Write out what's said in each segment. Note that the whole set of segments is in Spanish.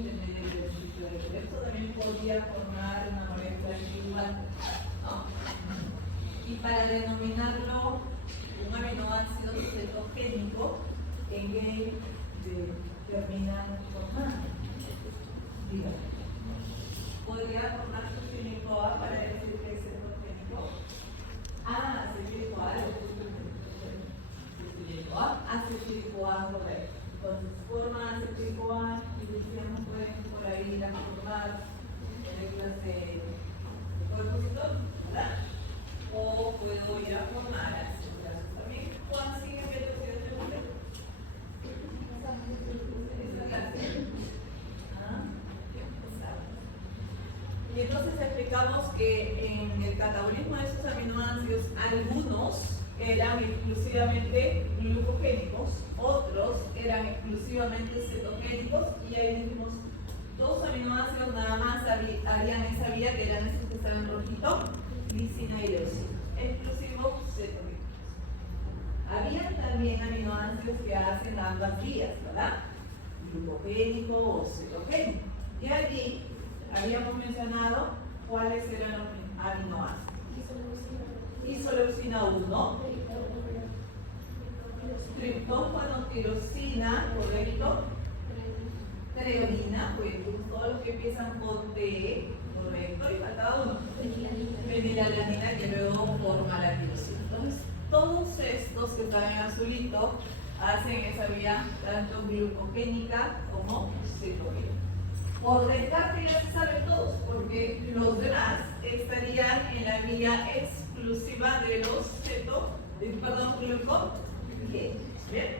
tener el sitio de esto también podría formar una molécula igual, ¿no? Y para denominarlo un aminoácido cetogénico, ¿en qué terminan formando? Dígame. ¿Podría formar sucínico A para decir que es cetogénico? Acetílico A, acetílico A, correcto. Entonces, forma acetílico A y decíamos pueden por ahí ir a formar moléculas de cuerpos, ¿verdad? O puedo ir a formar ácidos también. Juan, sigue viendo si es el modelo. Esa clase. Y entonces explicamos que en el catabolismo de esos aminoácidos, algunos eran exclusivamente glucogénicos, otros eran exclusivamente cetogénicos, y ahí dijimos dos aminoácidos nada más harían esa vía, que eran esos que estaban en rojito, glicina y leucina, exclusivos cetogénicos. Habían también aminoácidos que hacen ambas vías, ¿verdad? Glucogénico o cetogénico. Y allí habíamos mencionado cuáles eran los aminoácidos. Isoleucina 1, triptófano, tirosina, correcto. Treonina, pues todos los que empiezan con T, correcto, y faltaba uno. Fenilalanina, que luego forma la tirosina. Entonces, todos estos que están en azulito hacen esa vía tanto glucogénica como cetogénica. Por descarte ya se saben todos, porque los demás estarían en la vía exclusiva de los glucogénicos. Bien.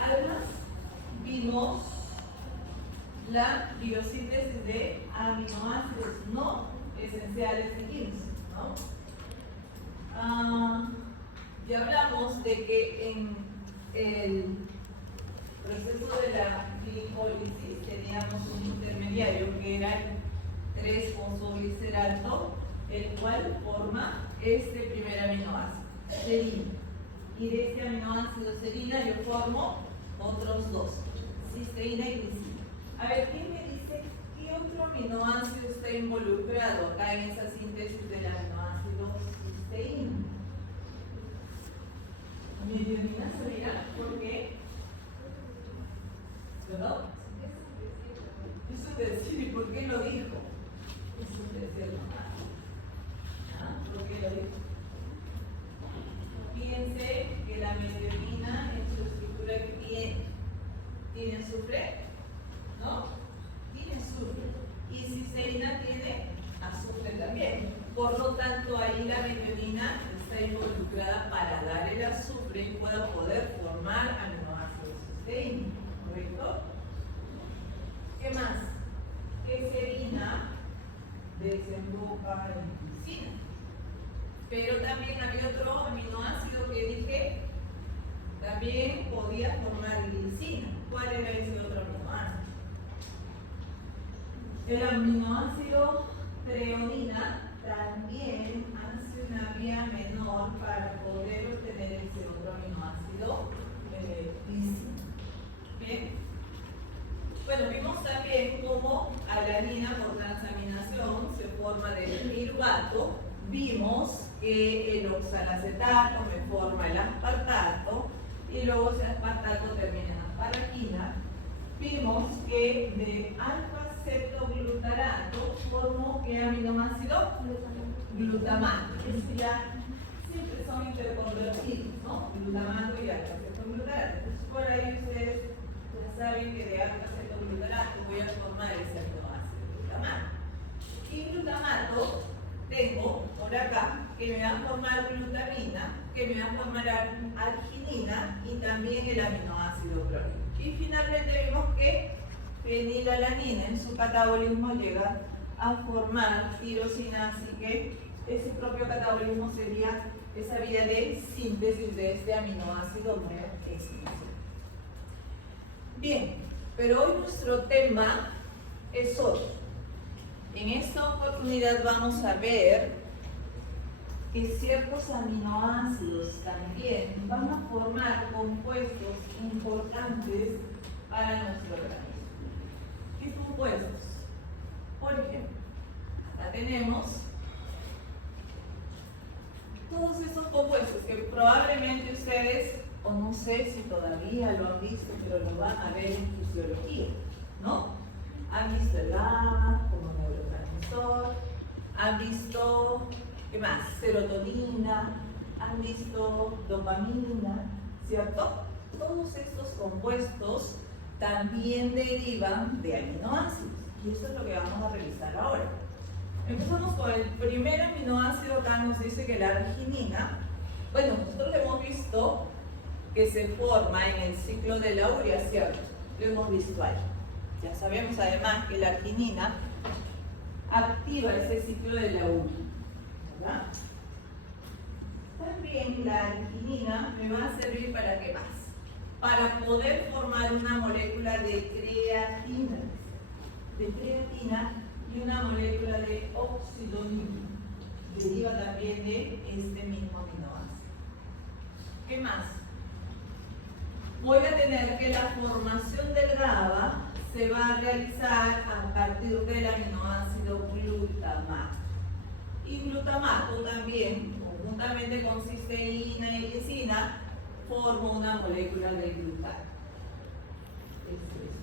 Además, vimos la biosíntesis de aminoácidos no esenciales de 15, ¿no? Ya hablamos de que en el proceso de la glicólisis teníamos un intermediario que era el 3-fosfoglicerato, el cual forma este primer aminoácido, serina. Y de este aminoácido serina yo formo otros dos, cisteína y glicina. A ver, ¿quién me dice qué otro aminoácido está involucrado acá en esa síntesis del aminoácido cisteína? Metionina sería, ¿por qué? ¿Perdón? Es un decir, ¿y por qué lo dijo? Es un decir, ¿por qué lo dijo? Fíjense que la metionina en su estructura tiene azufre, ¿no? Tiene azufre. Y cisteína tiene azufre también. Por lo tanto, ahí la metionina está involucrada para dar el azufre y pueda poder formar aminoácidos cisteína, ¿correcto? ¿Qué más? Que serina desemboca en glicina. Pero también había otro aminoácido que dije también podía formar glicina. ¿Cuál era ese otro aminoácido? El aminoácido treonina también hace una vía menor para poder obtener ese otro aminoácido glicina. ¿Bien? Bueno, vimos también cómo alanina por transaminación se forma del piruvato. Vimos que el oxalacetato me forma el aspartato y luego ese aspartato termina en asparagina. Vimos que de alfa-cetoglutarato formo ¿qué aminoácido? Glutamato. Es ya siempre son interconvertidos, ¿no? Glutamato y alfa-cetoglutarato. Entonces por ahí ustedes ya saben que de alfa-cetoglutarato voy a formar ese aminoácido glutamato. Y glutamato tengo por acá que me va a formar glutamina, que me va a formar arginina y también el aminoácido clorhídrico. Y finalmente vimos que fenilalanina en su catabolismo llega a formar tirosina, así que ese propio catabolismo sería esa vía de síntesis de este aminoácido nuevo esencial. Bien, pero hoy nuestro tema es otro. En esta oportunidad vamos a ver que ciertos aminoácidos también van a formar compuestos importantes para nuestro organismo. compuestos. Por ejemplo, acá tenemos todos estos compuestos que probablemente ustedes, o no sé si todavía lo han visto, pero lo van a ver en fisiología, ¿no? Han visto el GABA como neurotransmisor, han visto, ¿qué más? Serotonina, han visto dopamina, ¿cierto? Todos estos compuestos también derivan de aminoácidos, y eso es lo que vamos a revisar ahora. Empezamos con el primer aminoácido. Acá nos dice que la arginina, bueno, nosotros hemos visto que se forma en el ciclo de la urea, ¿cierto? Lo hemos visto ahí. Ya sabemos además que la arginina activa ese ciclo de la urea, ¿verdad? También la arginina me va a servir para qué más? Para poder formar una molécula de creatina y una molécula de oxidonina. Deriva también de este mismo aminoácido. ¿Qué más? Voy a tener que la formación del GABA se va a realizar a partir del aminoácido glutamato. Y glutamato también, conjuntamente con cisteína y lisina, forma una molécula de glutano. Este es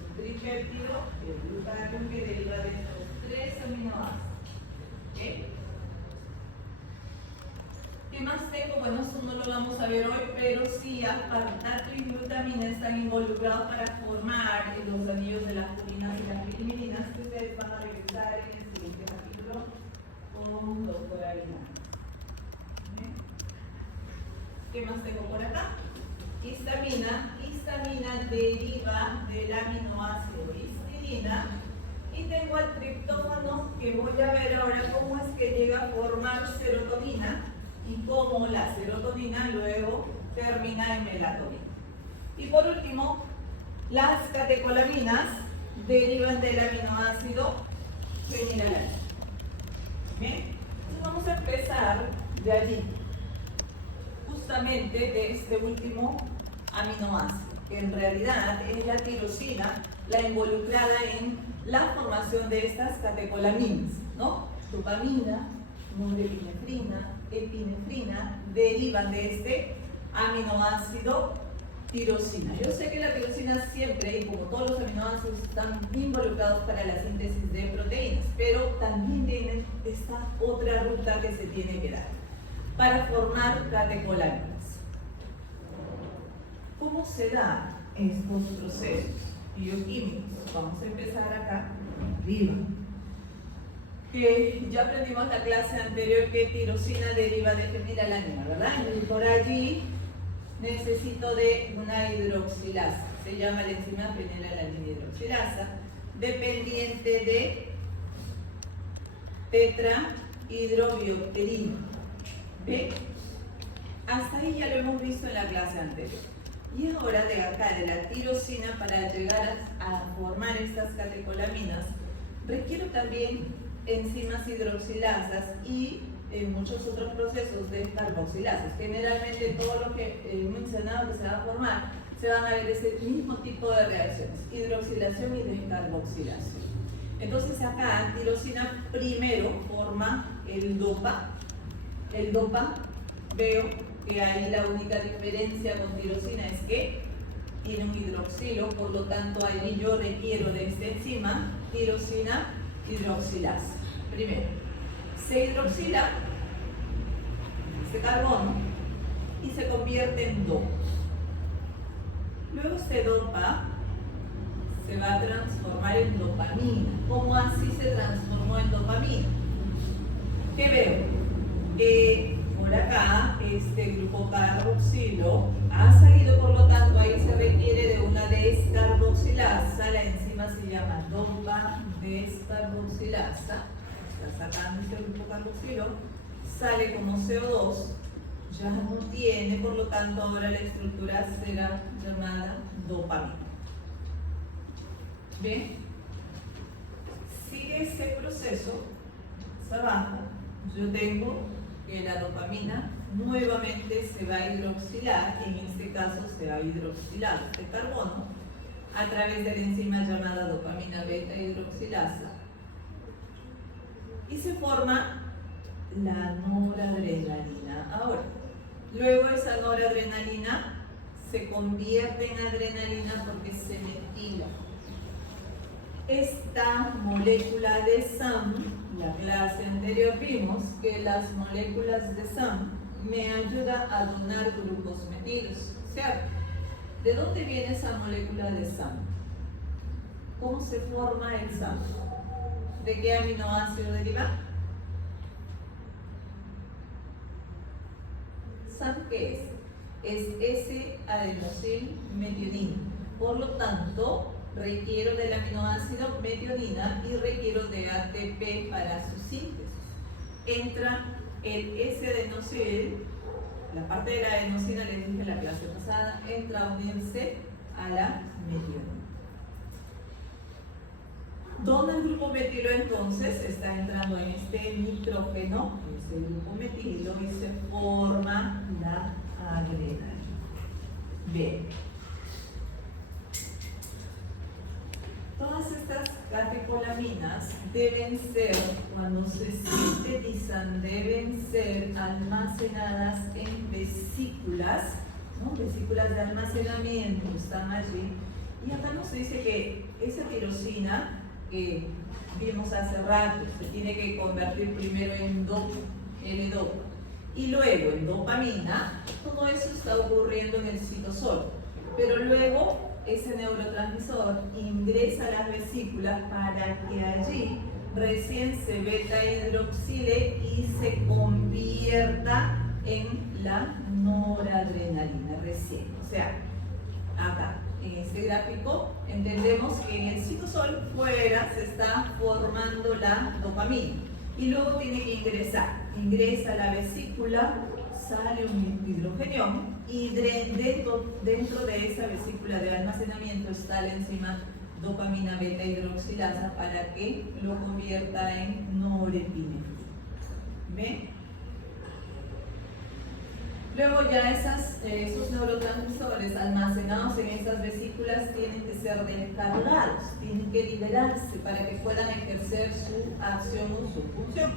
un tripéptido de glutano que deriva de estos tres aminoácidos. ¿Okay? ¿Qué más tengo? Bueno, esto no lo vamos a ver hoy, pero sí, aspartato y glutamina están involucrados para formar los anillos de las purinas y las pirimidines, que ustedes van a revisar en el siguiente capítulo con doctora Aguilar. ¿Qué más tengo por acá? Histamina. Histamina deriva del aminoácido histidina. Y tengo al triptófano, que voy a ver ahora cómo es que llega a formar serotonina y cómo la serotonina luego termina en melatonina. Y por último, las catecolaminas derivan del aminoácido fenilalanina. ¿Bien? Entonces vamos a empezar de allí, justamente de este último aminoácido, que en realidad es la tirosina, la involucrada en la formación de estas catecolaminas, ¿no? Dopamina, norepinefrina, epinefrina derivan de este aminoácido tirosina. Yo sé que la tirosina siempre, y como todos los aminoácidos, están involucrados para la síntesis de proteínas, pero también tienen esta otra ruta que se tiene que dar para formar catecolaminas. ¿Cómo se dan estos procesos bioquímicos? Vamos a empezar acá arriba. Que ya aprendimos la clase anterior que tirosina deriva de fenilalanina, ¿verdad? Y por allí necesito de una hidroxilasa. Se llama la enzima fenilalanina hidroxilasa, dependiente de tetrahidrobiopterina. ¿Ve? Hasta ahí ya lo hemos visto en la clase anterior. Y ahora de acá, de la tirosina, para llegar a formar estas catecolaminas, requiero también enzimas hidroxilasas y muchos otros procesos de carboxilasas. Generalmente todo lo que he mencionado que se va a formar, se van a ver ese mismo tipo de reacciones, hidroxilación y descarboxilación. Entonces acá, tirosina primero forma el DOPA. El DOPA, veo que ahí la única diferencia con tirosina es que tiene un hidroxilo, por lo tanto ahí yo requiero de esta enzima, tirosina hidroxilasa. Primero, se hidroxila este carbono y se convierte en DOPA. Luego este DOPA se va a transformar en dopamina. ¿Cómo así se transformó en dopamina? ¿Qué veo? Por acá, este grupo carboxilo ha salido, por lo tanto, ahí se requiere de una descarboxilasa. La enzima se llama DOPA descarboxilasa. Está sacando este grupo carboxilo, sale como CO2, ya no tiene, por lo tanto, ahora la estructura será llamada dopamina. ¿Bien? Sigue ese proceso, hasta abajo, yo tengo que la dopamina nuevamente se va a hidroxilar, en este caso se va a hidroxilar este carbono, a través de la enzima llamada dopamina beta hidroxilasa y se forma la noradrenalina. Ahora, luego esa noradrenalina se convierte en adrenalina porque se metila. Esta molécula de SAM, la clase anterior vimos que las moléculas de SAM me ayudan a donar grupos metilos. ¿Cierto? ¿De dónde viene esa molécula de SAM? ¿Cómo se forma el SAM? ¿De qué aminoácido deriva? ¿SAM qué es? Es S-adenosilmetionina. Por lo tanto, requiero del aminoácido metionina y requiero de ATP para su síntesis. Entra el S-adenosil, la parte de la adenosina les dije la clase pasada, entra a unirse a la metionina. ¿Dónde el grupo metilo entonces está entrando en este nitrógeno, en este grupo metilo, y se forma la adrenalina? Bien. Todas estas catecolaminas deben ser, cuando se sintetizan, deben ser almacenadas en vesículas, ¿no? Vesículas de almacenamiento están allí. Y acá nos dice que esa tirosina que vimos hace rato se tiene que convertir primero en L-dopa y luego en dopamina. Todo eso está ocurriendo en el citosol, pero luego ese neurotransmisor ingresa a las vesículas para que allí recién se beta hidroxile y se convierta en la noradrenalina recién. O sea, acá en este gráfico entendemos que en el citosol fuera se está formando la dopamina y luego tiene que ingresa a la vesícula, sale un hidrogenión y dentro de esa vesícula de almacenamiento está la enzima dopamina beta hidroxilasa para que lo convierta en norepinefrina. ¿Ven? Luego ya esos neurotransmisores almacenados en esas vesículas tienen que ser descargados, tienen que liberarse para que puedan ejercer su acción o su función.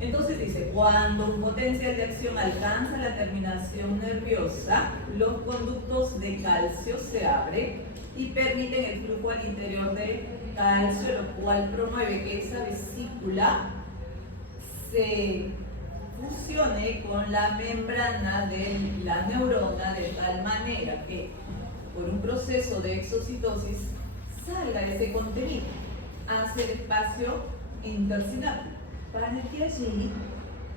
Entonces dice, cuando un potencial de acción alcanza la terminación nerviosa, los conductos de calcio se abren y permiten el flujo al interior de calcio, lo cual promueve que esa vesícula se fusione con la membrana de la neurona de tal manera que por un proceso de exocitosis salga ese contenido hacia el espacio intersináptico para que allí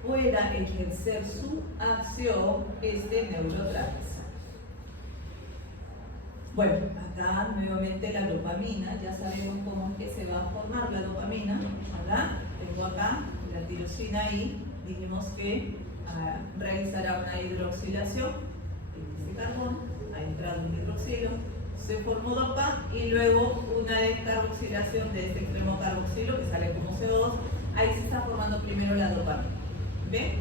pueda ejercer su acción este neurotransmisor. Bueno, acá nuevamente la dopamina, ya sabemos cómo es que se va a formar la dopamina, ¿verdad? Tengo acá la tirosina ahí. Dijimos que realizará una hidroxilación en ese carbón, ha entrado un hidroxilo, se formó dopa y luego una descarboxilación de este extremo carboxilo que sale como CO2, ahí se está formando primero la dopamina. ¿Ven?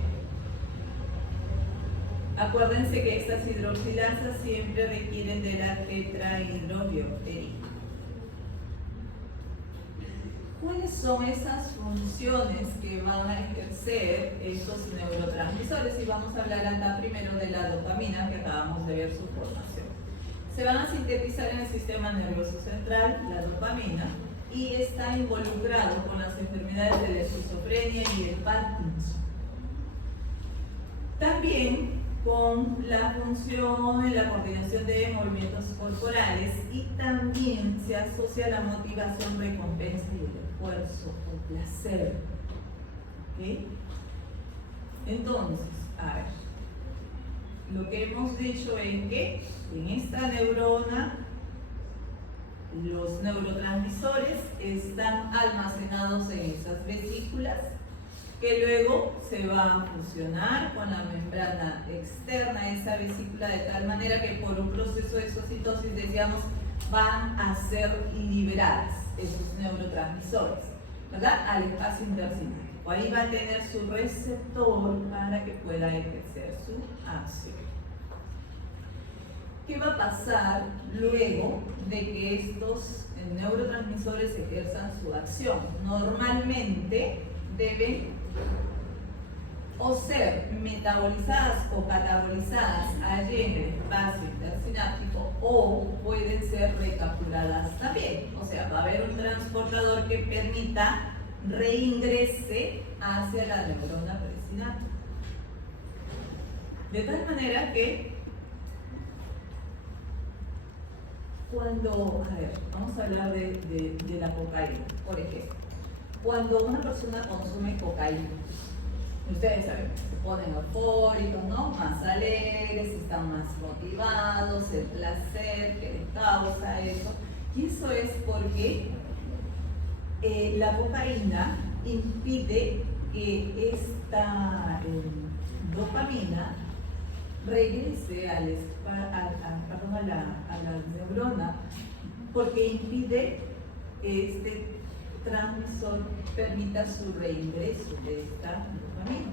Acuérdense que estas hidroxilasas siempre requieren de la tetrahidrobiopterina. ¿Cuáles son esas funciones que van a ejercer estos neurotransmisores? Y vamos a hablar acá primero de la dopamina, que acabamos de ver su formación. Se van a sintetizar en el sistema nervioso central, la dopamina, y está involucrado con las enfermedades de la esquizofrenia y el Parkinson. También con la función y la coordinación de movimientos corporales, y también se asocia a la motivación, recompensa y el esfuerzo o placer. ¿Okay? Entonces, a ver, lo que hemos dicho es que en esta neurona los neurotransmisores están almacenados en esas vesículas que luego se va a fusionar con la membrana externa de esa vesícula de tal manera que por un proceso de exocitosis, decíamos, van a ser liberadas esos neurotransmisores, ¿verdad? Al espacio intersináptico. Ahí va a tener su receptor para que pueda ejercer su acción. ¿Qué va a pasar luego de que estos neurotransmisores ejerzan su acción? Normalmente deben o ser metabolizadas o catabolizadas allí en el espacio intersináptico, o pueden ser recapturadas también. O sea, va a haber un transportador que permita reingrese hacia la neurona presináptica. De tal manera que cuando, a ver, vamos a hablar de la cocaína, por ejemplo. Cuando una persona consume cocaína, ustedes saben, se ponen eufóricos, ¿no? Más alegres, están más motivados, el placer que les causa eso. Y eso es porque la cocaína impide que esta dopamina regrese a la neurona, porque impide que este transmisor permita su reingreso de esta dopamina.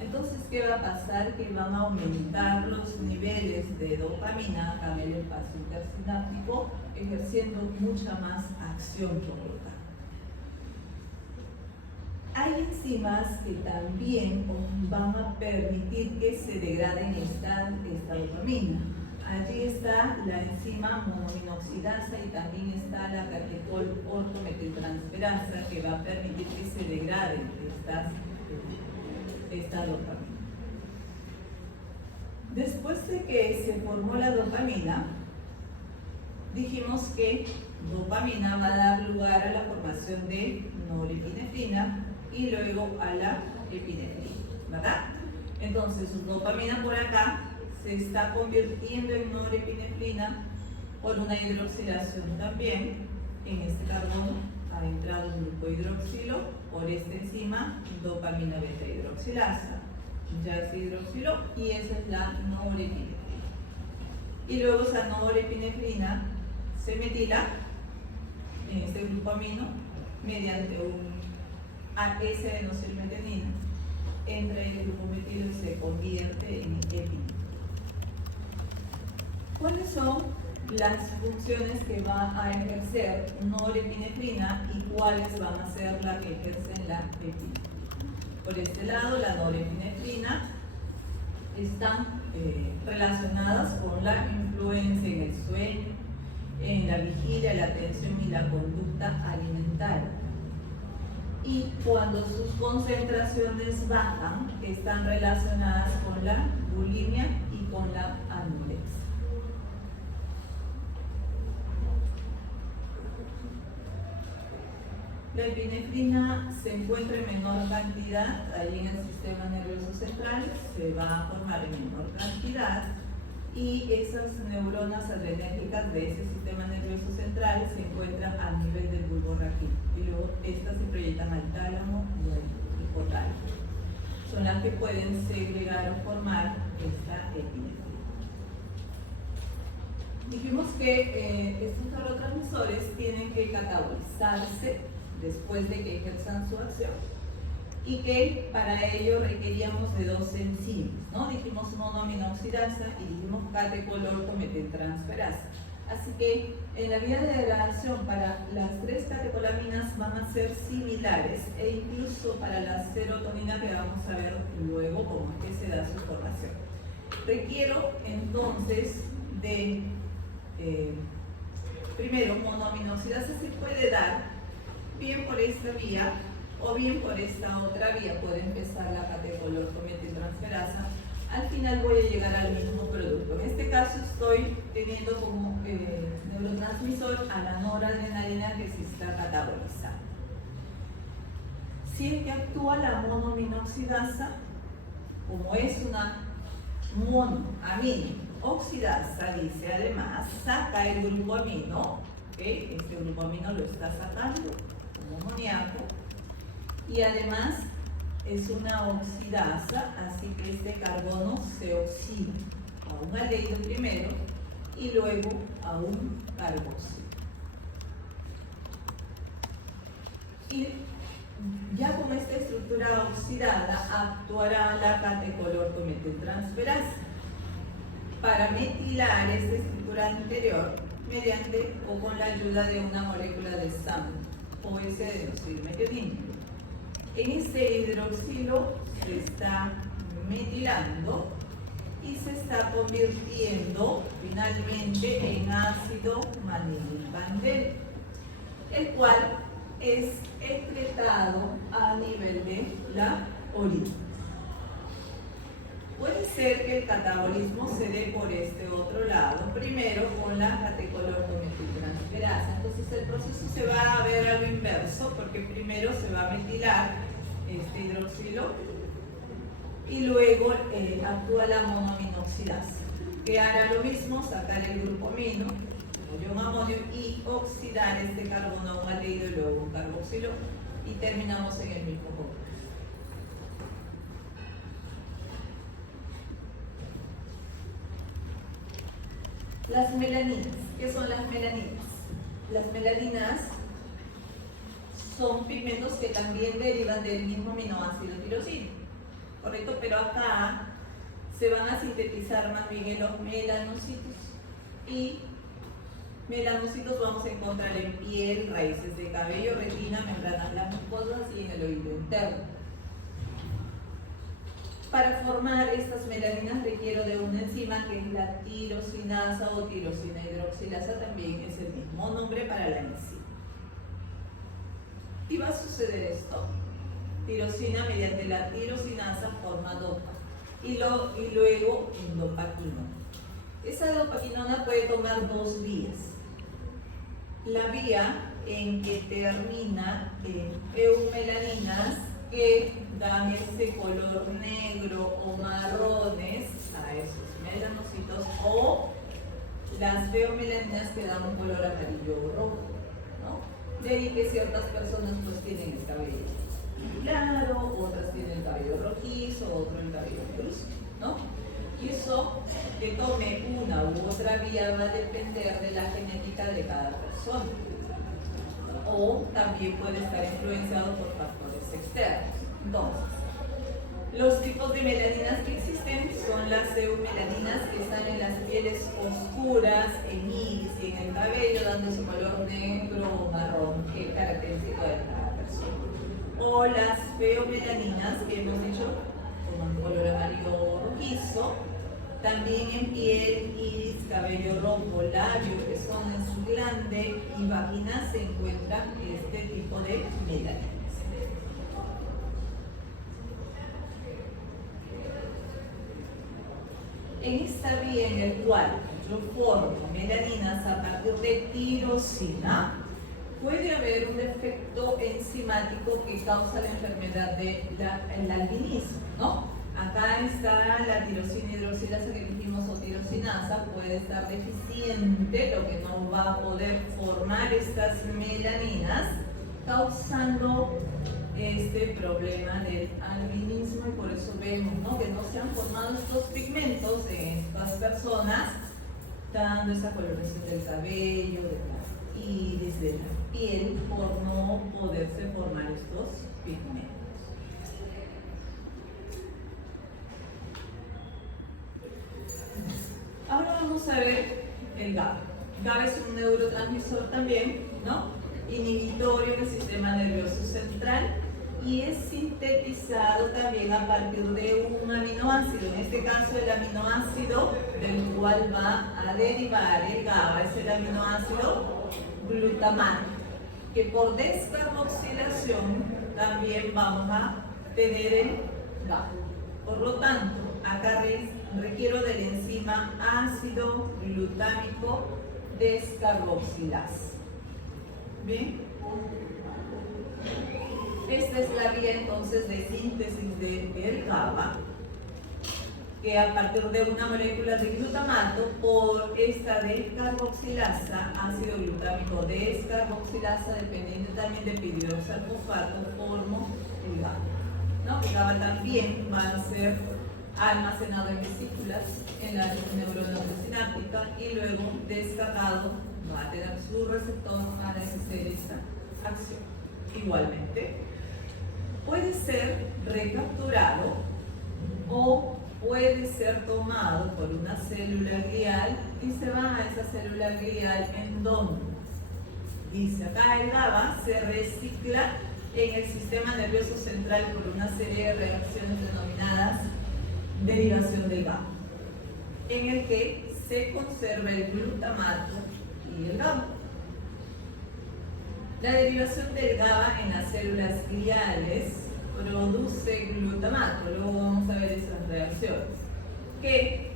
Entonces, ¿qué va a pasar? Que van a aumentar los niveles de dopamina acá en el espacio intersináptico, ejerciendo mucha más acción por lo tanto. Hay enzimas que también van a permitir que se degraden esta dopamina. Allí está la enzima monoaminoxidasa y también está la catecol ortometiltransferasa, que va a permitir que se degraden esta dopamina. Después de que se formó la dopamina, dijimos que dopamina va a dar lugar a la formación de norepinefrina y luego a la epinefrina, ¿verdad? Entonces, su dopamina por acá se está convirtiendo en norepinefrina por una hidroxilación también. En este carbono ha entrado un grupo hidroxilo por esta enzima dopamina beta hidroxilasa. Ya se hidroxiló y esa es la norepinefrina. Y luego esa norepinefrina se metila en este grupo amino mediante un S-N-metionina, entra en el grupo metilo y se convierte en epinefrina. ¿Cuáles son las funciones que va a ejercer norepinefrina y cuáles van a ser las que ejercen la epinefrina? Por este lado, la norepinefrina están relacionadas con la influencia en el sueño, en la vigilia, la atención y la conducta alimentaria. Y cuando sus concentraciones bajan, están relacionadas con la bulimia y con la anorexia. La epinefrina se encuentra en menor cantidad ahí en el sistema nervioso central, se va a formar en menor cantidad, y esas neuronas adrenérgicas de ese sistema nervioso central se encuentran a nivel del bulbo raquídeo y luego estas se proyectan al tálamo y al hipotálamo. Son las que pueden segregar o formar esta epinefrina. Dijimos que estos neurotransmisores tienen que catabolizarse después de que ejerzan su acción y que para ello requeríamos de dos enzimas, ¿no? Dijimos monoaminoxidasa y dijimos catecol ortometiltransferasa. Así que en la vía de degradación para las tres catecolaminas van a ser similares, e incluso para la serotonina, que vamos a ver luego cómo es que se da su formación. Requiero entonces de primero, monoaminoxidasa se puede dar bien por esta vía o bien por esta otra vía. Puede empezar la catecol ortometiltransferasa. Al final voy a llegar al mismo producto. En este caso estoy teniendo como neurotransmisor a la noradrenalina que se está catabolizando. Si es que actúa la monoaminoxidasa, como es una monoamino oxidasa, dice además, saca el grupo amino, ¿okay? Este grupo amino lo está sacando como amoníaco, y además es una oxidasa, así que este carbono se oxida a un aldehído primero y luego a un carboxilo. Y ya con esta estructura oxidada actuará la catecol ortometiltransferasa. para metilar esta estructura anterior mediante o con la ayuda de una molécula de SAM o S-adenosilmetionina. En este hidroxilo se está metilando y se está convirtiendo finalmente en ácido manil-vandel, el cual es excretado a nivel de la orina. Puede ser que el catabolismo se dé por este otro lado, primero con la catecolordometiltransferasa. Entonces el proceso se va a ver a lo inverso, porque primero se va a metilar este hidroxilo y luego actúa la monoaminoxidasa, que hará lo mismo, sacar el grupo amino, el ion amonio, y oxidar este carbono a un aldehído y luego un carboxilo, y terminamos en el mismo compuesto. Las melaninas. ¿Qué son las melaninas? Las melaninas son pigmentos que también derivan del mismo aminoácido tirosina, ¿correcto? Pero acá se van a sintetizar más bien los melanocitos, y melanocitos vamos a encontrar en piel, raíces de cabello, retina, membranas las mucosas y en el oído interno. Para formar estas melaninas requiero de una enzima que es la tirosinasa o tirosina hidroxilasa, también es el mismo nombre para la enzima. Y va a suceder esto: tirosina mediante la tirosinasa forma dopa y luego endopaquinona. Esa dopaquinona puede tomar dos vías. La vía en que termina en eumelaninas, que dan ese color negro o marrones a esos melanocitos, o las feomelaninas que dan un color amarillo o rojo, ¿no? De ahí que ciertas personas pues tienen el cabello claro, otras tienen el cabello rojizo, otro el cabello cruz, ¿no? Y eso, que tome una u otra vía, va a depender de la genética de cada persona, o también puede estar influenciado por factores externos. Entonces, los tipos de melaninas que existen son las eumelaninas, que están en las pieles oscuras, en iris y en el cabello, dando ese color negro o marrón que es característico de cada persona. O las feomelaninas, que hemos dicho, toman color amarillo o rojizo, también en piel, iris, cabello rojo, labio, que son en su glande y vagina, se encuentran este tipo de melaninas. En esta vía en el cual yo formo melaninas a partir de tirosina, puede haber un defecto enzimático que causa la enfermedad del albinismo, ¿no? Acá está la tirosina hidroxilasa que dijimos, o tirosinasa, puede estar deficiente, lo que no va a poder formar estas melaninas, causando este problema del albinismo, y por eso vemos, ¿no?, que no se han formado estos pigmentos en estas personas, dando esa coloración del cabello, de la iris, de la piel, por no poderse formar estos pigmentos. Ahora vamos a ver el GABA. GABA es un neurotransmisor también, ¿no?, inhibitorio en el sistema nervioso central, y es sintetizado también a partir de un aminoácido. En este caso, el aminoácido del cual va a derivar el GABA es el aminoácido glutamato, que por descarboxilación también vamos a tener el GABA. Por lo tanto, acá requiero de la enzima ácido glutámico descarboxilasa. ¿Bien? Esta es la vía entonces de síntesis del GABA, que a partir de una molécula de glutamato, por esta descarboxilasa, ácido glutámico descarboxilasa, dependiente también de piridoxalfosfato, formo el GABA, ¿no? El GABA también va a ser almacenado en vesículas, en la neurona sináptica, y luego descargado, va a tener su receptor para ejercer esta acción. Igualmente, puede ser recapturado o puede ser tomado por una célula glial y se va a esa célula glial ¿en dónde? Dice acá el GABA se recicla en el sistema nervioso central por una serie de reacciones denominadas derivación del GABA, en el que se conserva el glutamato y el GABA. La derivación del GABA en las células gliales produce glutamato. Luego vamos a ver esas reacciones. Que,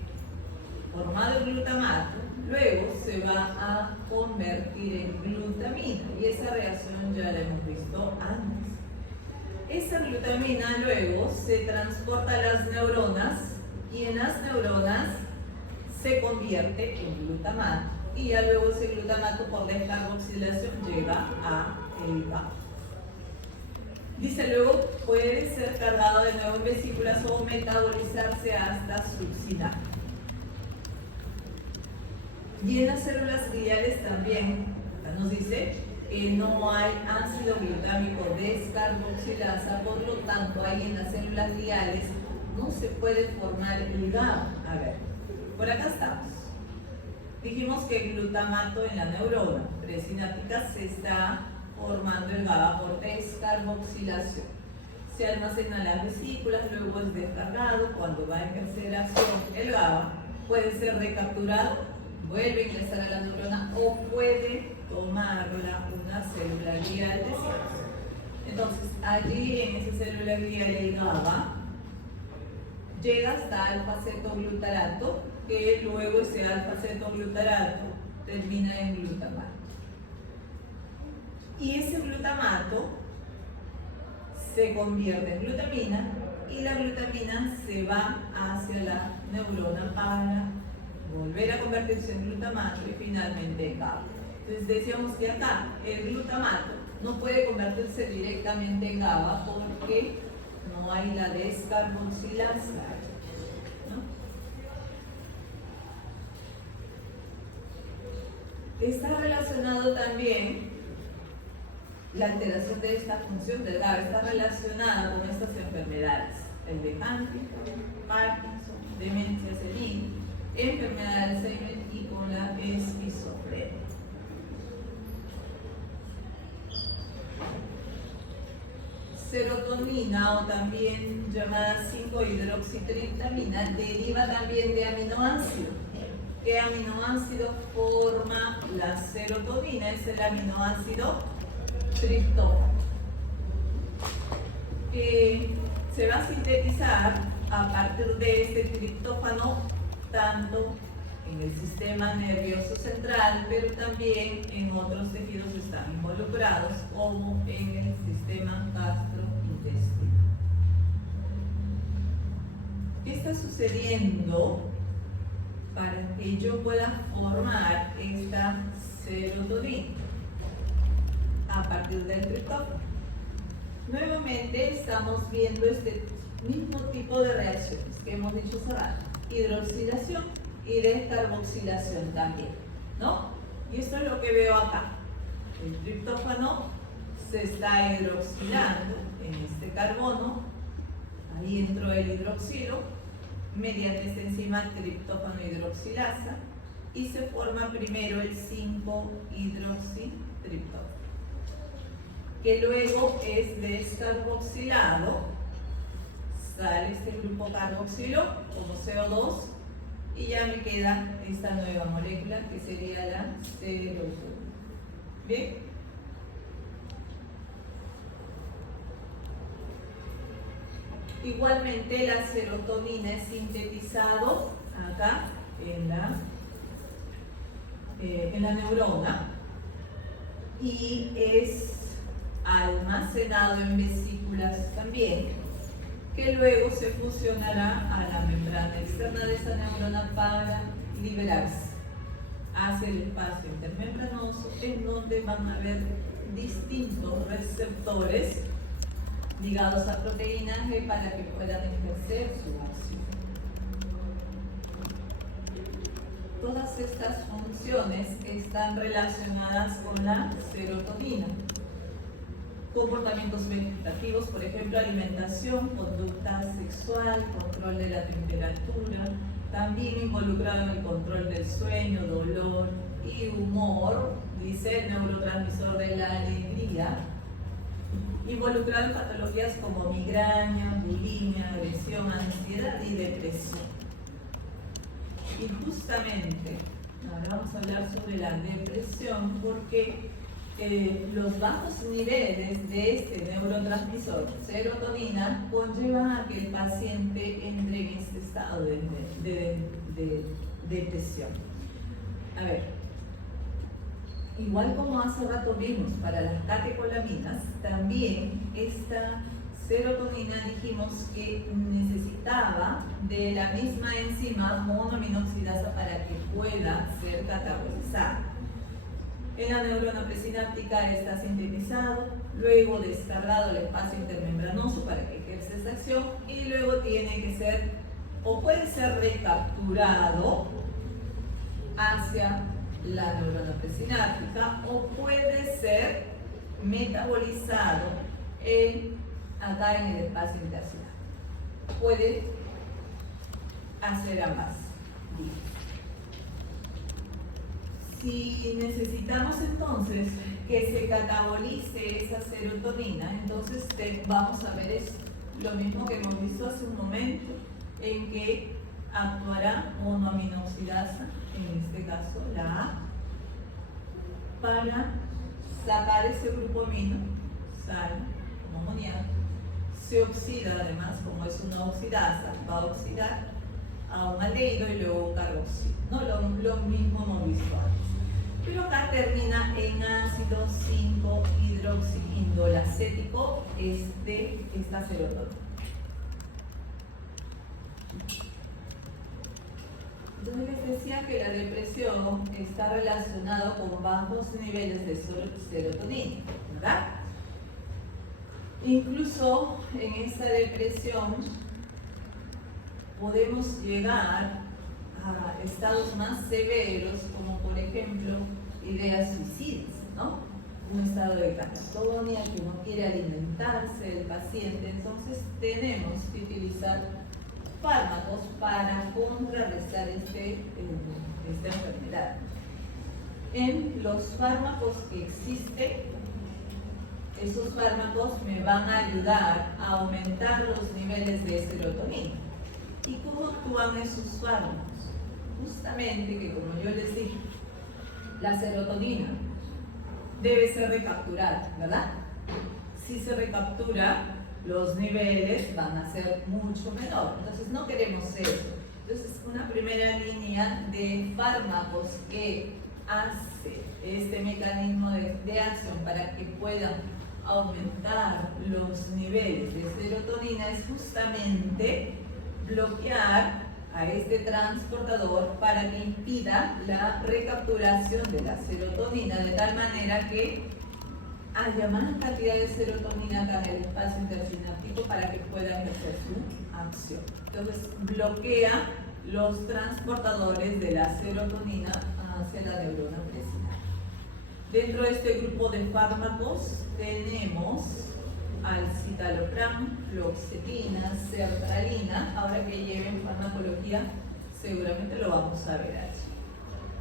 formado el glutamato, luego se va a convertir en glutamina. Y esa reacción ya la hemos visto antes. Esa glutamina luego se transporta a las neuronas y en las neuronas se convierte en glutamato. Y ya luego ese glutamato por descarboxilación llega a el GABA. Dice luego puede ser cargado de nuevo en vesículas o metabolizarse hasta succinar. Y en las células gliales también, acá nos dice que no hay ácido glutámico descarboxilasa, por lo tanto ahí en las células gliales no se puede formar el GABA. A ver, por acá estamos. Dijimos que el glutamato en la neurona presináptica se está formando el GABA por descarboxilación. Se almacena en las vesículas, luego es descargado. Cuando va a ejercer acción el GABA, puede ser recapturado, vuelve a ingresar a la neurona o puede tomarla una célula glial de cierre. Entonces, allí en esa célula glial el GABA llega hasta alfa-cetoglutarato, que luego ese alfa-cetoglutarato termina en glutamato. Y ese glutamato se convierte en glutamina y la glutamina se va hacia la neurona para volver a convertirse en glutamato y finalmente en GABA. Entonces decíamos que acá el glutamato no puede convertirse directamente en GABA porque no hay la descarboxilasa, ¿no? Está relacionado también la alteración de esta función del GABA, está relacionada con estas enfermedades, el de Huntington, Parkinson, demencia senil, enfermedad de Alzheimer y con la esquizofrenia. Serotonina, o también llamada 5-hidroxitriptamina, deriva también de aminoácido. ¿Qué aminoácido forma la serotonina? Es el aminoácido triptófano, que se va a sintetizar a partir de este triptófano tanto en el sistema nervioso central, pero también en otros tejidos están involucrados, como en el sistema gastrointestinal. ¿Qué está sucediendo para que yo pueda formar esta serotonina a partir del triptófano? Nuevamente estamos viendo este mismo tipo de reacciones que hemos dicho hace rato: hidroxilación y descarboxilación también, ¿no? Y esto es lo que veo acá. El triptófano se está hidroxilando en este carbono, ahí entró el hidroxilo, mediante esta enzima triptófano hidroxilasa, y se forma primero el 5-hidroxitriptófano, que luego es descarboxilado, sale este grupo carboxilo como CO2 y ya me queda esta nueva molécula que sería la serotonina. ¿Bien? Igualmente la serotonina es sintetizado acá en la neurona y es almacenado en vesículas también, que luego se fusionará a la membrana externa de esa neurona para liberarse hacia el espacio intermembranoso, en donde van a haber distintos receptores ligados a proteínas G para que puedan ejercer su acción. Todas estas funciones están relacionadas con la serotonina. comportamientos vegetativos, por ejemplo, alimentación, conducta sexual, control de la temperatura, también involucrado en el control del sueño, dolor y humor, dice el neurotransmisor de la alegría, involucrado en patologías como migraña, bulimia, agresión, ansiedad y depresión. Y justamente, ahora vamos a hablar sobre la depresión porque los bajos niveles de este neurotransmisor, serotonina, conllevan a que el paciente entre en este estado de depresión. A ver, igual como hace rato vimos para las catecolaminas, también esta serotonina dijimos que necesitaba de la misma enzima monoaminoxidasa para que pueda ser catabolizada. En la neurona presináptica está sintetizado, luego descargado al espacio intermembranoso para que ejerza esa acción y luego tiene que ser o puede ser recapturado hacia la neurona presináptica o puede ser metabolizado acá en el espacio intersticial. Puede hacer ambas vías. Si necesitamos entonces que se catabolice esa serotonina, entonces vamos a ver lo mismo que hemos visto hace un momento, en que actuará monoaminoxidasa, en este caso la A, para sacar ese grupo amino, sal, como amoníaco, se oxida además, como es una oxidasa, va a oxidar a un aldehído y luego un carboxilo, ¿no? Lo mismo hemos visto antes. Pero acá termina en ácido 5-hidroxiindolacético esta serotonina. Entonces les decía que la depresión está relacionada con bajos niveles de serotonina, ¿verdad? Incluso en esta depresión podemos llegar a estados más severos, como por ejemplo ideas suicidas, ¿no? Un estado de catatonia, que no quiere alimentarse el paciente. Entonces tenemos que utilizar fármacos para contrarrestar esta enfermedad. En los fármacos que existen, esos fármacos me van a ayudar a aumentar los niveles de serotonina. ¿Y cómo actúan esos fármacos? Justamente que, como yo les dije, la serotonina debe ser recapturada, ¿verdad? Si se recaptura, los niveles van a ser mucho menor. Entonces no queremos eso. Entonces una primera línea de fármacos que hace este mecanismo de acción para que puedan aumentar los niveles de serotonina es justamente bloquear a este transportador para que impida la recapturación de la serotonina de tal manera que haya más cantidad de serotonina acá en el espacio intersináptico para que pueda ejercer su acción. Entonces bloquea los transportadores de la serotonina hacia la neurona presináptica. Dentro de este grupo de fármacos tenemos al citalopram, fluoxetina, sertralina. Ahora que lleven farmacología seguramente lo vamos a ver allí.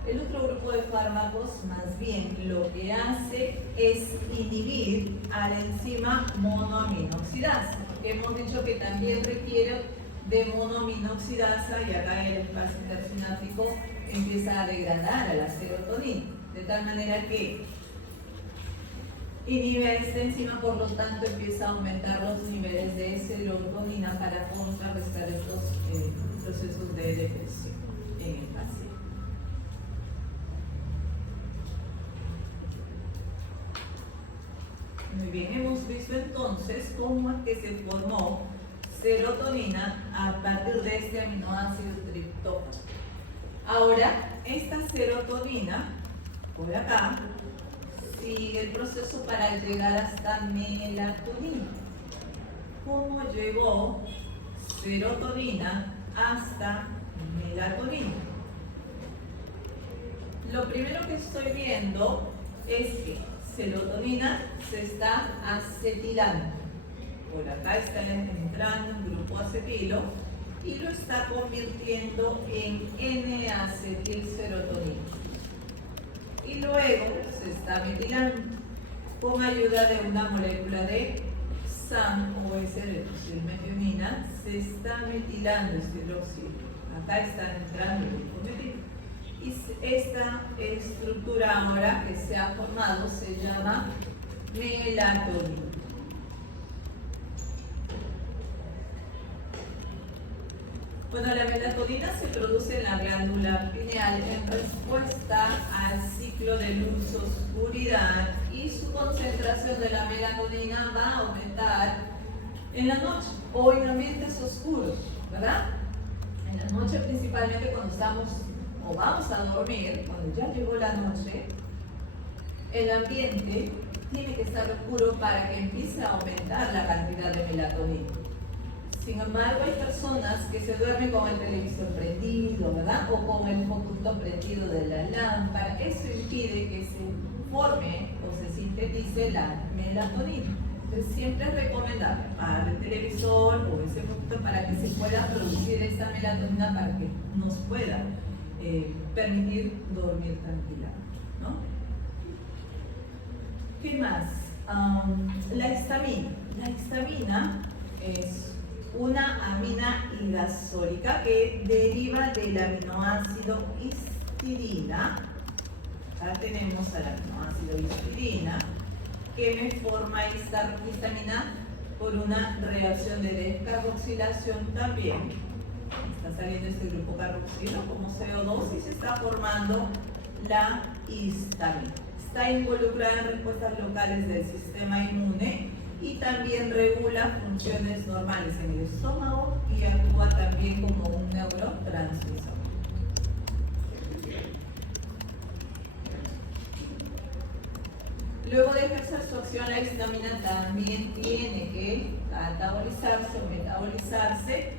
El otro grupo de fármacos más bien lo que hace es inhibir a la enzima monoaminoxidasa, porque hemos dicho que también requiere de monoaminoxidasa y acá en el espacio intersináptico empieza a degradar a la serotonina, de tal manera que inhibe a esta enzima, por lo tanto empieza a aumentar los niveles de serotonina para contrarrestar estos procesos de depresión en el paciente. Muy bien, hemos visto entonces cómo es que se formó serotonina a partir de este aminoácido triptófano. Ahora, esta serotonina, por acá, sigue el proceso para llegar hasta melatonina. ¿Cómo llegó serotonina hasta melatonina? Lo primero que estoy viendo es que serotonina se está acetilando. Por acá está entrando un grupo acetilo y lo está convirtiendo en N-acetilserotonina. Y luego se está metilando con ayuda de una molécula de SAM o S-metionina. Se está metilando este hidroxilo. Acá está entrando el grupo metilo. Y esta estructura ahora que se ha formado se llama melatonina. Bueno, la melatonina se produce en la glándula pineal en respuesta al ciclo de luz-oscuridad y su concentración de la melatonina va a aumentar en la noche o en ambientes oscuros, ¿verdad? En la noche principalmente cuando estamos o vamos a dormir, cuando ya llegó la noche, el ambiente tiene que estar oscuro para que empiece a aumentar la cantidad de melatonina. Sin embargo, hay personas que se duermen con el televisor prendido, ¿verdad? O con el foquito prendido de la lámpara. Eso impide que se forme o se sintetice la melatonina. Entonces, siempre es recomendable apagar el televisor o ese foquito para que se pueda producir esta melatonina para que nos pueda permitir dormir tranquila, ¿no? ¿Qué más? La histamina. La histamina es una amina hidrazólica que deriva del aminoácido histidina. Acá tenemos al aminoácido histidina que me forma histamina por una reacción de descarboxilación también. Está saliendo este grupo carboxilo como CO2 y se está formando la histamina. Está involucrada en respuestas locales del sistema inmune y también regula funciones normales en el estómago y actúa también como un neurotransmisor. Luego de ejercer su acción, la histamina también tiene que catabolizarse o metabolizarse,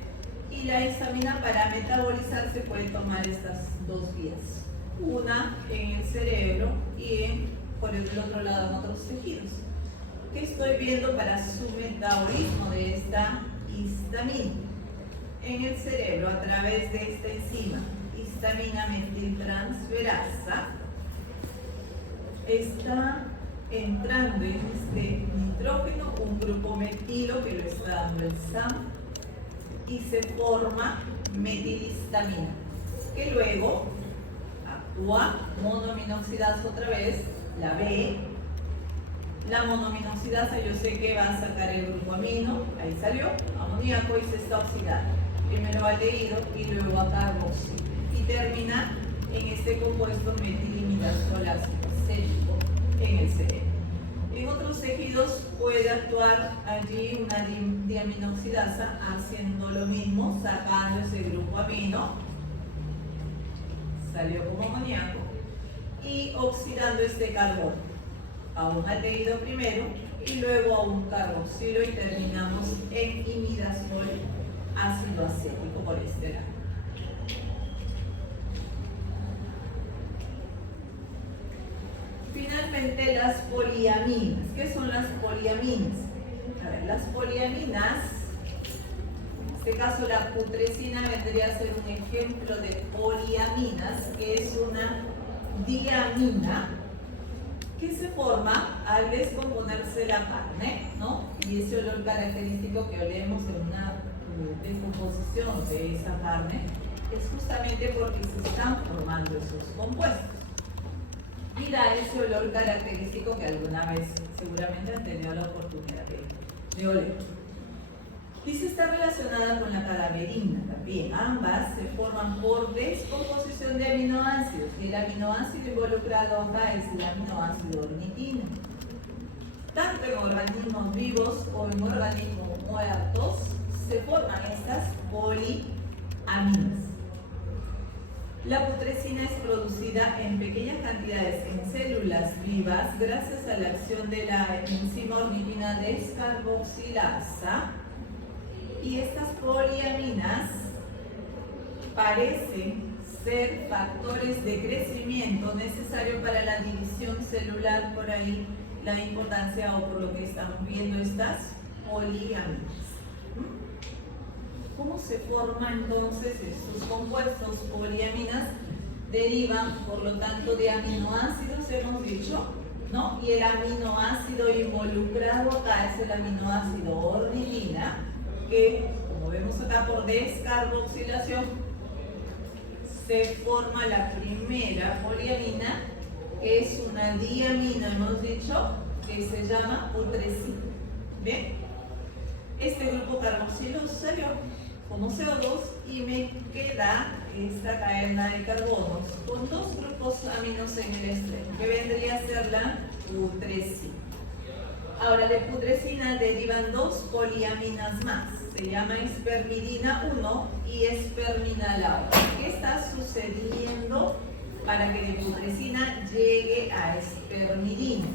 y la histamina para metabolizarse puede tomar estas dos vías, una en el cerebro y por el otro lado en otros tejidos. ¿Qué estoy viendo para su metabolismo de esta histamina? En el cerebro, a través de esta enzima, histamina metiltransferasa, está entrando en este nitrógeno un grupo metilo que lo está dando el SAM y se forma metilistamina, que luego actúa monoaminoxidasa otra vez, la B. La monoaminoxidasa yo sé que va a sacar el grupo amino, ahí salió, amoníaco y se está oxidando. Primero aldehído y luego a carboxilo. Y termina en este compuesto metilimidazolácido acético en el cerebro. En otros tejidos puede actuar allí una diaminoxidasa haciendo lo mismo, sacando ese grupo amino, salió como amoníaco, y oxidando este carbono a un aldehído primero y luego a un carboxilo y terminamos en imidazol ácido acético por este lado. Finalmente, las poliaminas. ¿Qué son las poliaminas? A ver, las poliaminas, en este caso la putrescina vendría a ser un ejemplo de poliaminas, que es una diamina que se forma al descomponerse la carne, ¿no? Y ese olor característico que olemos en una descomposición de esa carne es justamente porque se están formando esos compuestos. Y da ese olor característico que alguna vez seguramente han tenido la oportunidad de oler. Dice está relacionada con la cadaverina también. Ambas se forman por descomposición de aminoácidos. Y el aminoácido involucrado acá es el aminoácido ornitina. Tanto en organismos vivos o en organismos muertos se forman estas poliaminas. La putrescina es producida en pequeñas cantidades en células vivas gracias a la acción de la enzima ornitina descarboxilasa, y estas poliaminas parecen ser factores de crecimiento necesarios para la división celular por ahí la importancia o por lo que estamos viendo estas poliaminas. ¿Cómo se forman entonces estos compuestos? Poliaminas derivan, por lo tanto, de aminoácidos, hemos dicho, ¿no? Y el aminoácido involucrado acá es el aminoácido ornitina, que, como vemos acá, por descarboxilación, se forma la primera poliamina, que es una diamina, hemos dicho, que se llama putrescina. ¿Bien? Este grupo carboxilo salió como CO2 y me queda esta cadena de carbonos con dos grupos aminos en el extremo, que vendría a ser la putrescina. Ahora, de putrescina derivan dos poliaminas más. Se llama espermidina 1 y espermina 2. ¿Qué está sucediendo para que de putrescina llegue a espermidina?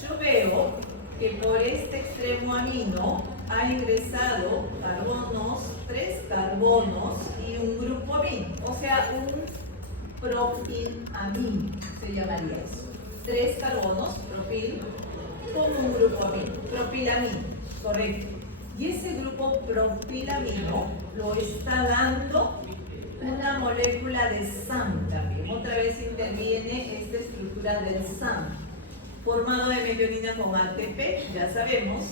Yo veo que por este extremo amino ha ingresado carbonos, 3 carbonos y un grupo amino, o sea, un propilamino se llamaría eso. 3 carbonos, propil, con un grupo amino, propilamino, correcto. Y ese grupo propilamino lo está dando una molécula de SAM también. Otra vez interviene esta estructura del SAM, formado de metionina con ATP, ya sabemos.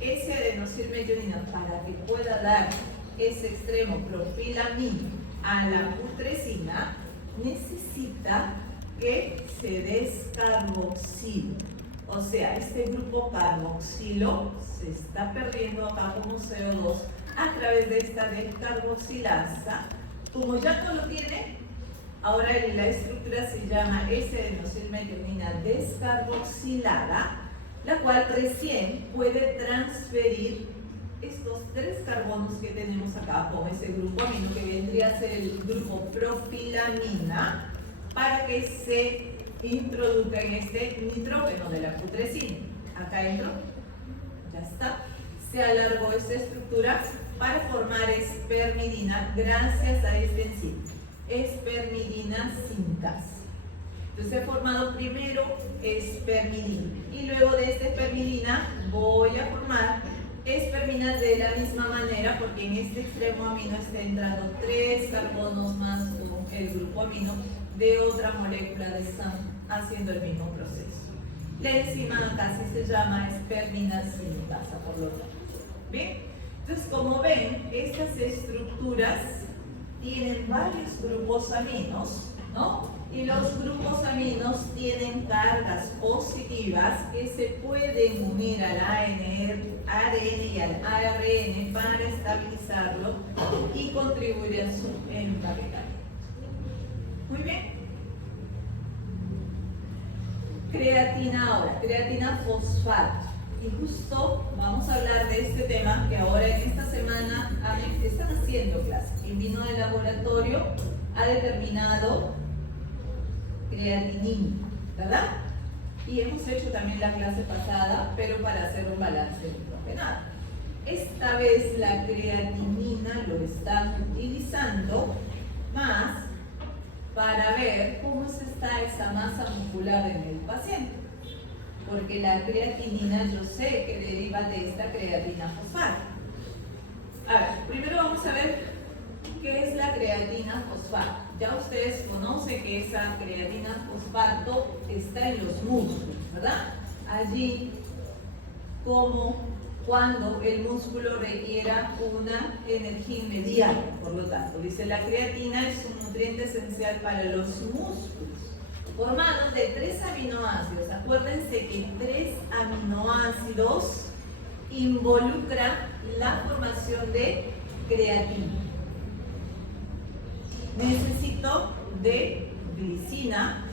Ese adenosilmetionina, para que pueda dar ese extremo propilamino a la putrescina, necesita que se descarboxile. O sea, este grupo carboxilo se está perdiendo acá como CO2 a través de esta descarboxilasa. Como ya no lo tiene, ahora la estructura se llama S-adenosilmetionina descarboxilada, la cual recién puede transferir estos 3 carbonos que tenemos acá con ese grupo amino, que vendría a ser el grupo propilamina, para que se introduzca en este nitrógeno de la putrescina. Acá entró, ya está. Se alargó esta estructura para formar espermidina gracias a este enzima, espermidina sintasa. Entonces he formado primero espermidina y luego de esta espermidina voy a formar esperminas de la misma manera, porque en este extremo amino está entrando 3 carbonos más el grupo amino de otra molécula de SAM haciendo el mismo proceso. La enzima casi se llama espermina sintasa, por lo tanto. ¿Bien? Entonces, como ven, estas estructuras tienen varios grupos aminos, ¿no? Y los grupos aminos tienen cargas positivas que se pueden unir al ADN y al ARN para estabilizarlo y contribuir a su empaquetamiento. Muy bien. Creatina ahora, creatina fosfato. Y justo vamos a hablar de este tema que ahora en esta semana están haciendo clase. Quien vino del laboratorio ha determinado creatinina, ¿verdad? Y hemos hecho también la clase pasada, pero para hacer un balance nitrogenado. Esta vez la creatinina lo están utilizando más para ver cómo está esa masa muscular en el paciente. Porque la creatinina yo sé que deriva de esta creatina fosfato. A ver, primero vamos a ver qué es la creatina fosfato. Ya ustedes conocen que esa creatina fosfato está en los músculos, ¿verdad? Allí, como cuando el músculo requiera una energía inmediata, por lo tanto, dice la creatina es un nutriente esencial para los músculos, formados de 3 aminoácidos. Acuérdense que 3 aminoácidos involucran la formación de creatina. Necesito de glicina,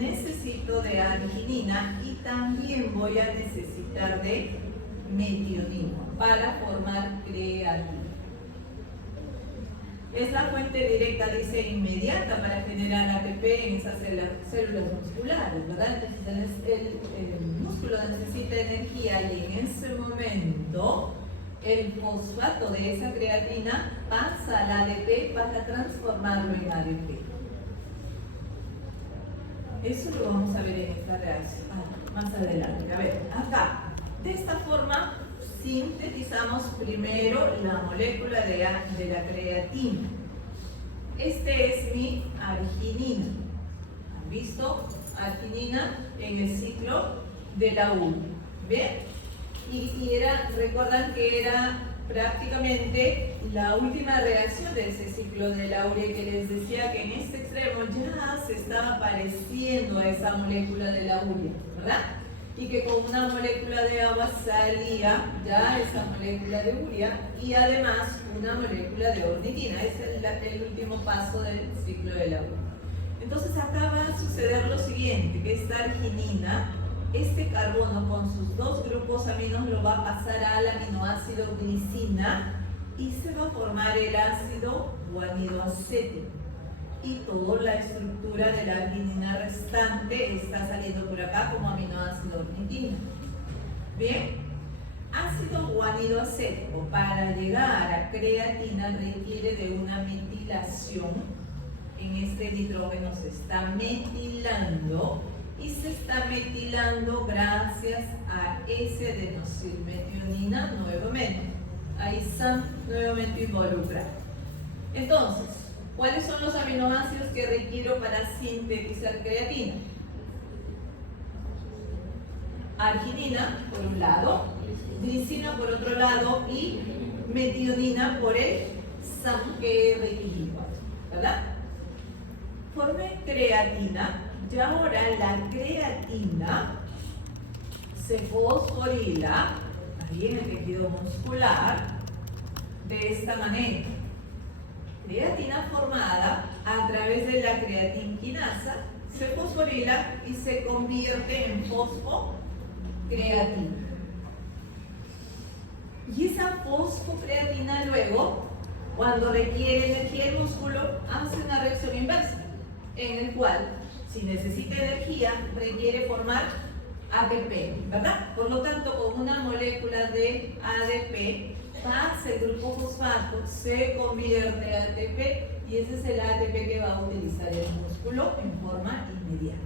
necesito de arginina y también voy a necesitar de metionina para formar creatina. Es la fuente directa, dice, inmediata para generar ATP en esas células musculares, ¿verdad? Entonces el músculo necesita energía y en ese momento el fosfato de esa creatina pasa al ADP para transformarlo en ADP. Eso lo vamos a ver en esta reacción más adelante. A ver, acá, de esta forma sintetizamos primero la molécula de la creatina. Este es mi arginina. ¿Han visto? Arginina en el ciclo de la urea. ¿Bien? Y recuerdan que era prácticamente la última reacción de ese ciclo de la urea, que les decía que en este extremo ya se estaba pareciendo a esa molécula de la urea, ¿verdad? Y que con una molécula de agua salía ya esa molécula de urea y además una molécula de ornitina. Ese es el último paso del ciclo de la urea. Entonces acá va a suceder lo siguiente, que esta arginina, este carbono con sus dos grupos aminos lo va a pasar al aminoácido glicina y se va a formar el ácido guanidoacético. Y toda la estructura de la arginina restante está saliendo por acá como aminoácido ornitina. Bien, ácido guanidoacético para llegar a creatina requiere de una metilación. En este nitrógeno se está metilando y se está metilando gracias a S-adenosilmetionina nuevamente. Ahí están nuevamente involucrados. Entonces, ¿cuáles son los aminoácidos que requiero para sintetizar creatina? Arginina por un lado, glicina por otro lado y metionina por el SAM que requiero, ¿verdad? Formé creatina y ahora la creatina se fosforila ahí en el tejido muscular de esta manera. Creatina formada a través de la creatinquinasa se fosforila y se convierte en fosfocreatina. Y esa fosfocreatina luego, cuando requiere energía el músculo, hace una reacción inversa, en el cual, si necesita energía, requiere formar ATP, ¿verdad? Por lo tanto, con una molécula de ADP, pasa el grupo fosfato, se convierte en ATP y ese es el ATP que va a utilizar el músculo en forma inmediata.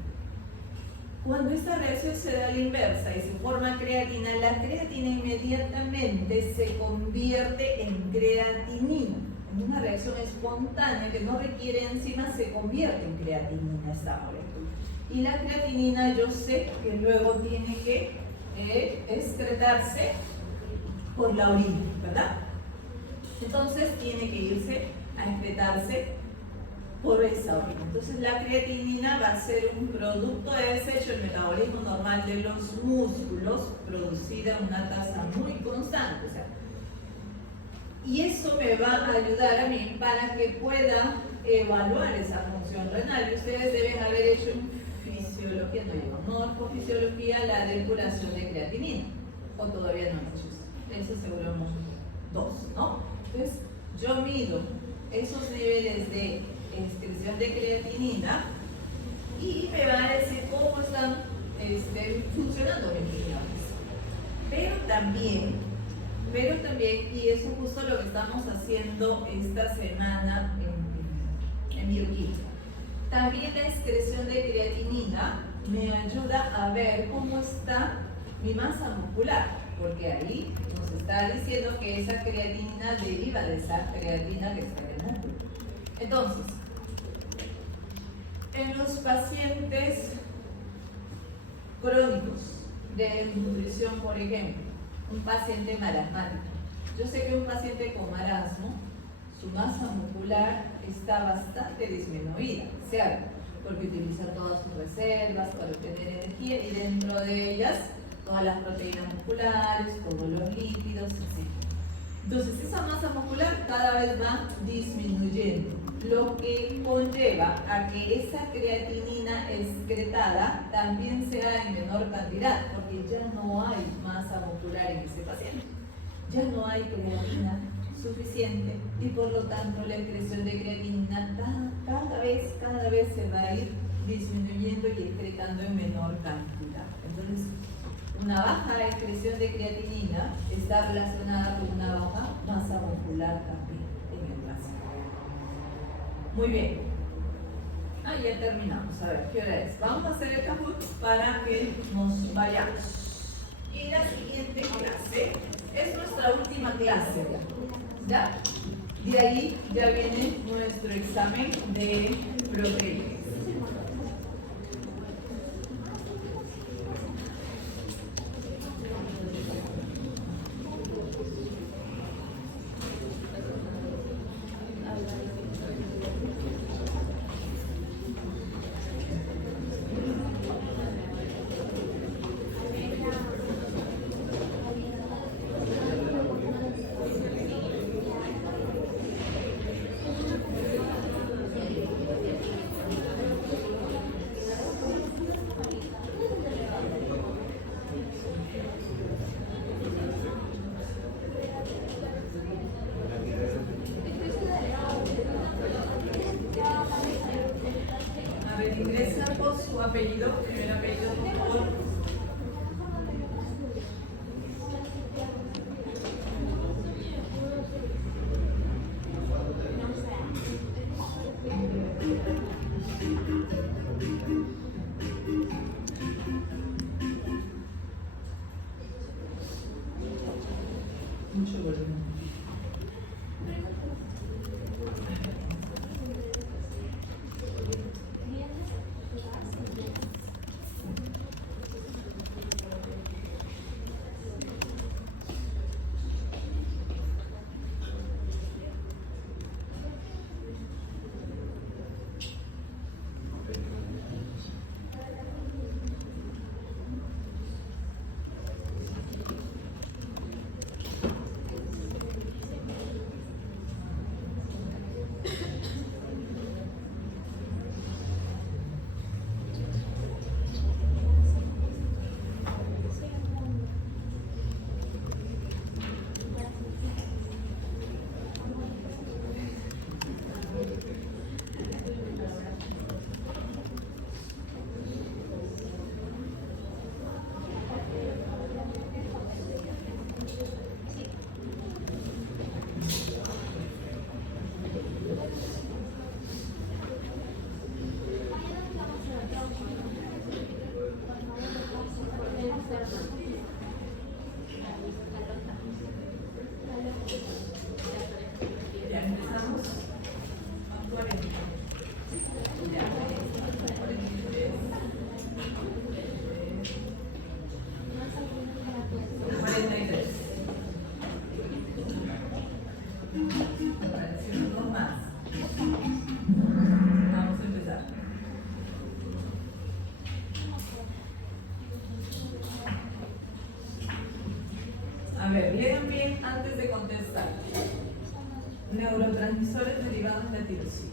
Cuando esta reacción se da a la inversa y se forma creatina, la creatina inmediatamente se convierte en creatinina. En una reacción espontánea que no requiere enzimas, se convierte en creatinina esta molécula. Y la creatinina yo sé que luego tiene que excretarse por la orina, ¿verdad? Entonces tiene que irse a excretarse por esa orina. Entonces la creatinina va a ser un producto de desecho, el metabolismo normal de los músculos, producida a una tasa muy constante. O sea, y eso me va a ayudar a mí para que pueda evaluar esa función renal. Y ustedes deben haber hecho en fisiología, no morfofisiología, la depuración de creatinina. O todavía no han hecho eso seguro hemos dos, ¿no? Entonces, yo mido esos niveles de excreción de creatinina y me va a decir cómo están funcionando mis riñones. Pero también, y eso es justo lo que estamos haciendo esta semana en bioquímica, también la excreción de creatinina me ayuda a ver cómo está mi masa muscular, porque ahí nos está diciendo que esa creatinina deriva de esa creatina que está en el músculo. Entonces, en los pacientes crónicos de nutrición, por ejemplo, un paciente marasmático, yo sé que un paciente con marasmo, su masa muscular está bastante disminuida, ¿cierto? Porque utiliza todas sus reservas para obtener energía y dentro de ellas todas las proteínas musculares, todos los lípidos, etc. Entonces esa masa muscular cada vez va disminuyendo, lo que conlleva a que esa creatinina excretada también sea en menor cantidad, porque ya no hay masa muscular en ese paciente, ya no hay creatina suficiente y por lo tanto la excreción de creatinina cada vez se va a ir disminuyendo y excretando en menor cantidad. Entonces, una baja excreción de creatinina está relacionada con una baja masa muscular también en el paciente. Muy bien. Ah, ya terminamos. A ver, ¿qué hora es? Vamos a hacer el Kahoot para que nos vayamos. Y la siguiente clase es nuestra última clase. ¿Ya? De ahí ya viene nuestro examen de proteínas. A ver, ingresa por su apellido, primer apellido, por favor. Mucho volumen. Ya empezamos. Ya. 43. Unos más. Vamos a empezar. A ver, lean bien antes de contestar. Neurotransmisores derivados de tirosina.